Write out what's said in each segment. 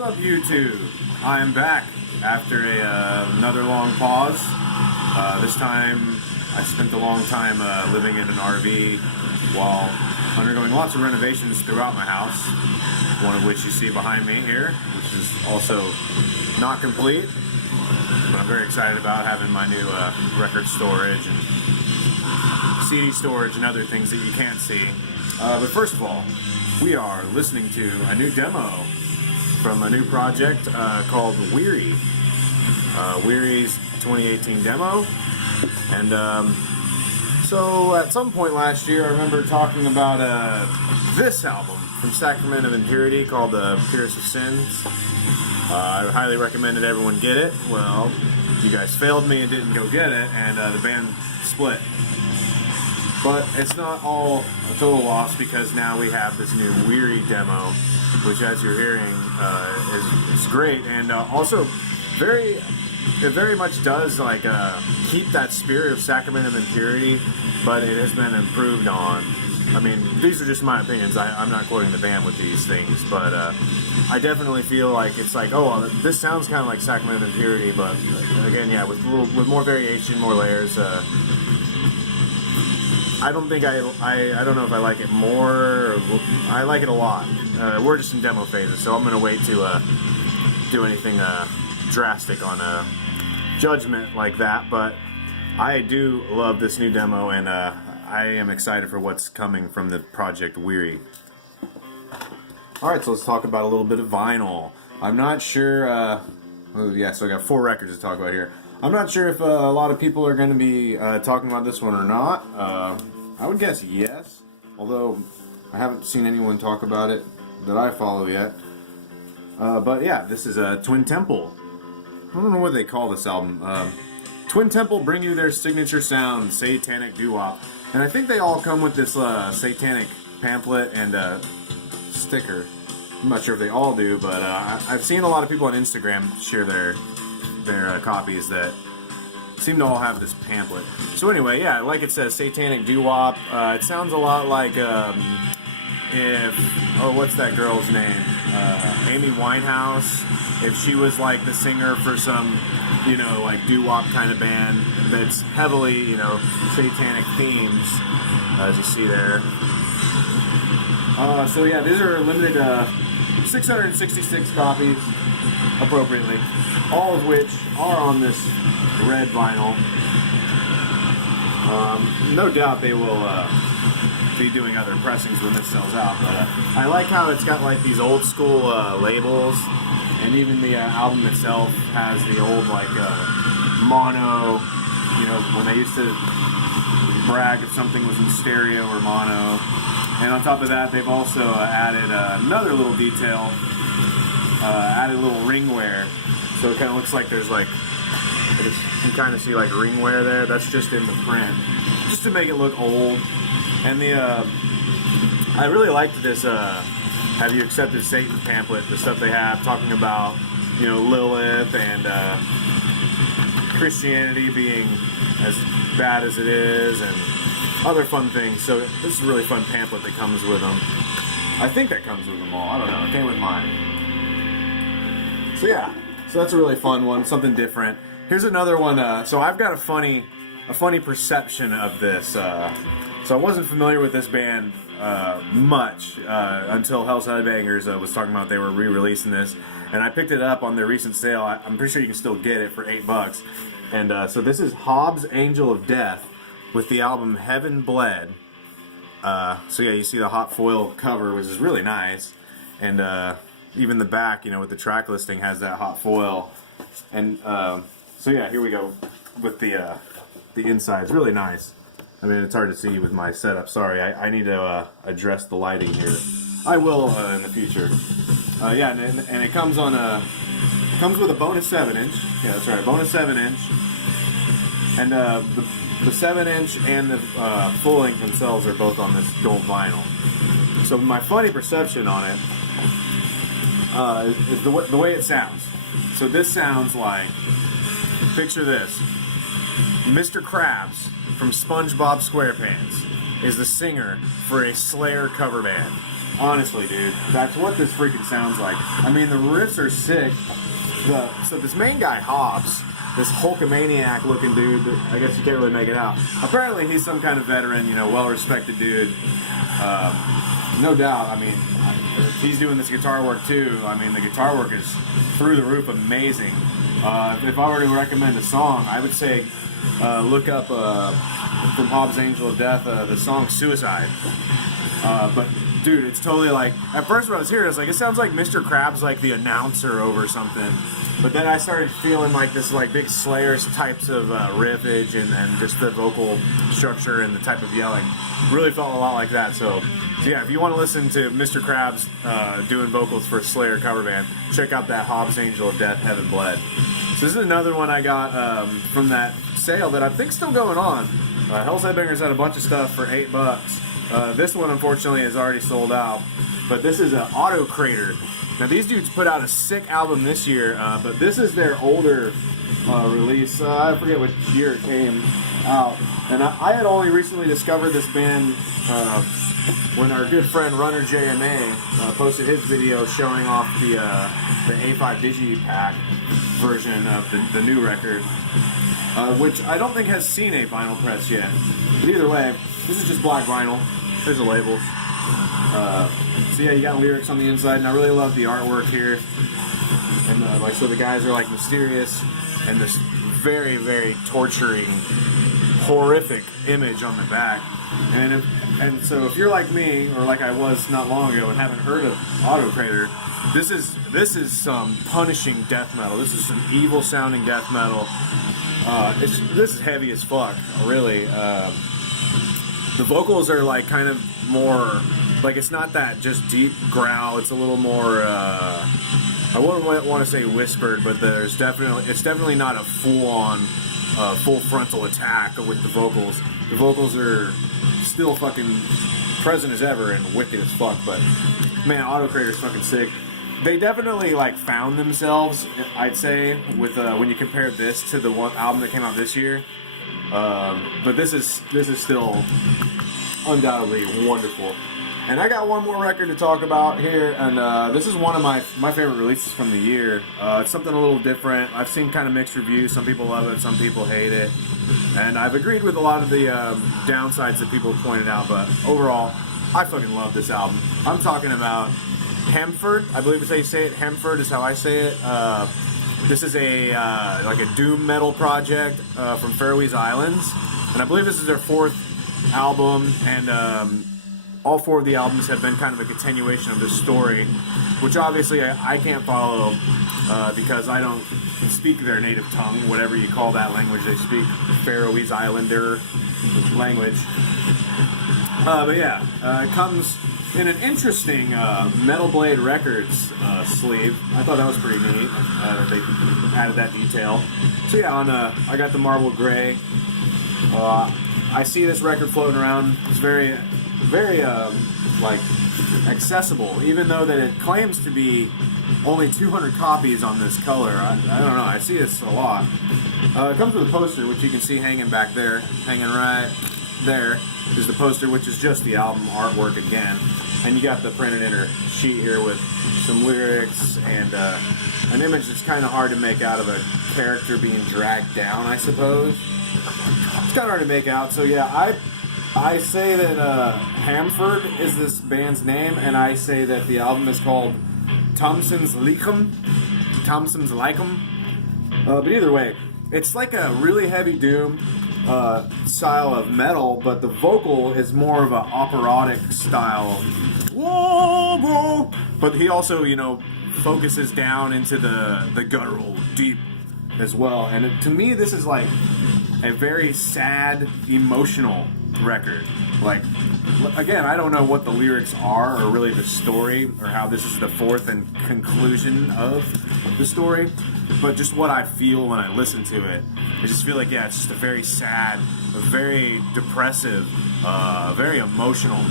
up, YouTube? I am back after another long pause. This time I spent a long time living in an RV while undergoing lots of renovations throughout my house, one of which you see behind me here, which is also not complete, but I'm very excited about having my new record storage and CD storage and other things that you can't see. But first of all, we are listening to a new demo from a new project called Weary. Weary's 2018 demo. And so at some point last year, I remember talking about this album from Sacrament of Impurity called Pierce of Sins. I highly recommended everyone get it. Well, you guys failed me and didn't go get it, and the band split. But it's not all a total loss, because now we have this new Weary demo, which, as you're hearing, is great, and also it very much does like keep that spirit of Sacrament of Impurity, but it has been improved on. I mean, these are just my opinions. I'm not quoting the band with these things, but I definitely feel like it's like, oh, well, this sounds kind of like Sacrament of Impurity, but again, yeah, with more variation, more layers. I don't think I don't know if I like it more. I like it a lot. We're just in demo phases, so I'm gonna wait to do anything drastic on judgment like that. But I do love this new demo, and I am excited for what's coming from the project Weary. Alright, so let's talk about a little bit of vinyl. I'm not sure, yeah, so I got 4 records to talk about here. I'm not sure if a lot of people are going to be talking about this one or not. I would guess yes, although I haven't seen anyone talk about it that I follow yet. But yeah, this is Twin Temple. I don't know what they call this album. Twin Temple bring you their signature sound, satanic doo-wop. And I think they all come with this satanic pamphlet and sticker. I'm not sure if they all do, but I've seen a lot of people on Instagram share their copies that seem to all have this pamphlet. So anyway, yeah, like it says, satanic doo-wop. It sounds a lot like what's that girl's name? Amy Winehouse. If she was like the singer for some, like doo-wop kind of band that's heavily, satanic themes, as you see there. So yeah, these are limited 666 copies, appropriately, all of which are on this red vinyl. No doubt they will be doing other pressings when this sells out, but I like how it's got like these old school labels, and even the album itself has the old like mono, when they used to brag if something was in stereo or mono. And on top of that, they've also added another little detail, added a little ring wear. So it kind of looks like there's like, you can kind of see like ring wear there. That's just in the print, just to make it look old. And I really liked this Have You Accepted Satan pamphlet, the stuff they have talking about, Lilith and Christianity being as bad as it is, and other fun things. So this is a really fun pamphlet that comes with them. I think that comes with them all. I don't know. It came with mine. So yeah. So that's a really fun one. Something different. Here's another one. So I've got a funny perception of this. So I wasn't familiar with this band much until Hell's Headbangers was talking about they were re-releasing this, and I picked it up on their recent sale. I'm pretty sure you can still get it for $8. And so this is Hobbs Angel of Death, with the album Heaven Bled. So yeah, you see the hot foil cover, which is really nice, and even the back, with the track listing, has that hot foil. And so yeah, here we go with the inside. It's really nice. I mean, it's hard to see with my setup. Sorry, I need to address the lighting here. I will in the future. Yeah, and it comes on comes with a bonus 7-inch. Yeah, that's right, bonus 7-inch. And the 7-inch and the full length themselves are both on this gold vinyl. So my funny perception on it is the way it sounds. So this sounds like, picture this, Mr. Krabs from SpongeBob SquarePants is the singer for a Slayer cover band. Honestly, dude, that's what this freaking sounds like. I mean, the riffs are sick. So this main guy, Hobbs, this Hulkamaniac looking dude, I guess you can't really make it out. Apparently he's some kind of veteran, you know, well-respected dude. No doubt, I mean, if he's doing this guitar work too, I mean, the guitar work is through the roof amazing. If I were to recommend a song, I would say look up from Hobbs' Angel of Death, the song Suicide. But dude, it's totally like, at first when I was hearing it, I was like, it sounds like Mr. Krabs, like the announcer over something. But then I started feeling like this like big Slayer types of riffage and just the vocal structure and the type of yelling really felt a lot like that. So yeah, if you want to listen to Mr. Krabs doing vocals for a Slayer cover band, check out that Hobbs' Angel of Death, Heaven Bled. So this is another one I got from that sale that I think's still going on. Hell's Headbangers had a bunch of stuff for $8. This one, unfortunately, is already sold out. But this is an Auto Crater. Now, these dudes put out a sick album this year, but this is their older release. I forget what year it came out. And I had only recently discovered this band when our good friend Runner JMA posted his video showing off the A5 Digipack version of the new record, which I don't think has seen a vinyl press yet. But either way, this is just black vinyl. There's the labels. So yeah, you got lyrics on the inside, and I really love the artwork here. And like, so the guys are like mysterious, and this very, very torturing, horrific image on the back. And so if you're like me, or like I was not long ago, and haven't heard of Auto Crater, this is some punishing death metal. This is some evil sounding death metal. This is heavy as fuck, really. The vocals are like kind of more, like, it's not that just deep growl. It's a little more, I wouldn't want to say whispered, but it's definitely not a full-on, full frontal attack with the vocals. The vocals are still fucking present as ever and wicked as fuck, but man, Auto Crater's fucking sick. They definitely like found themselves, I'd say, with when you compare this to the one album that came out this year. But this is still undoubtedly wonderful. And I got one more record to talk about here, and this is one of my favorite releases from the year. It's something a little different. I've seen kind of mixed reviews. Some people love it, some people hate it. And I've agreed with a lot of the downsides that people have pointed out, but overall, I fucking love this album. I'm talking about Hemford. I believe it's how you say it. Hemford is how I say it. This is a like a doom metal project from Faroese Islands, and I believe this is their 4th album, and all 4 of the albums have been kind of a continuation of this story, which obviously I can't follow because I don't speak their native tongue, whatever you call that language they speak, Faroese Islander language. But yeah, it comes in an interesting Metal Blade Records sleeve. I thought that was pretty neat that they added that detail. So yeah, I got the Marble Gray. I see this record floating around. It's very, very like accessible, even though that it claims to be only 200 copies on this color. I don't know. I see this a lot. It comes with a poster, which you can see hanging back there, hanging right there is the poster, which is just the album artwork again. And you got the printed inner sheet here with some lyrics and an image that's kind of hard to make out of a character being dragged down, I suppose. It's kind of hard to make out. So yeah, I say that Hamford is this band's name, and I say that the album is called Thompson's Lycum. But either way, it's like a really heavy doom style of metal, but the vocal is more of an operatic style. Whoa, whoa. But he also, focuses down into the guttural deep as well. And to me, this is like a very sad, emotional record. Like, again, I don't know what the lyrics are or really the story or how this is the 4th and conclusion of the story, but just what I feel when I listen to it. I just feel like, yeah, it's just a very sad, a very depressive, very emotional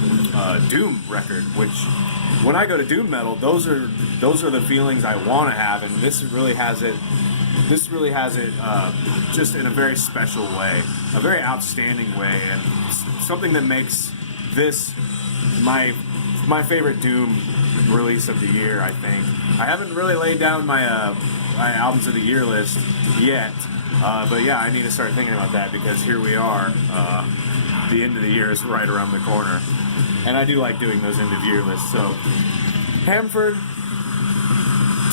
doom record, which when I go to doom metal, those are the feelings I want to have, and this really has it just in a very special way, a very outstanding way, and something that makes this my my favorite Doom release of the year, I think. I haven't really laid down my my albums of the year list yet, but yeah, I need to start thinking about that because here we are. The end of the year is right around the corner, and I do like doing those end of year lists. So, Hamford,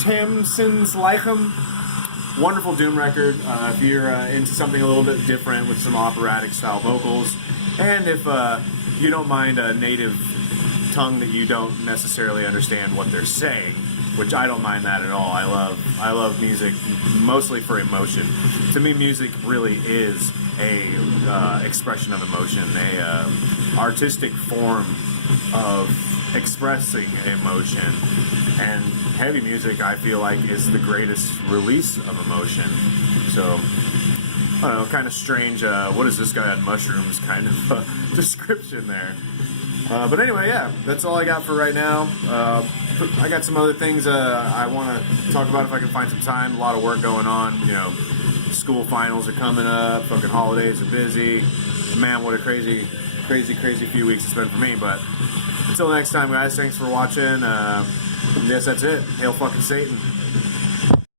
Tamsin's Leichem, wonderful Doom record. If you're into something a little bit different with some operatic style vocals, and if you don't mind a native tongue that you don't necessarily understand what they're saying, which I don't mind that at all. I love music mostly for emotion. To me, music really is a expression of emotion, a artistic form of expressing emotion. And heavy music, I feel like, is the greatest release of emotion. So, I don't know, kind of strange, what is this guy on mushrooms kind of description there. But anyway, yeah, that's all I got for right now. I got some other things I want to talk about if I can find some time. A lot of work going on, you know, school finals are coming up, fucking holidays are busy. Man, what a crazy few weeks it's been for me. But until next time, guys, thanks for watching. Yes, that's it. Hail fucking Satan.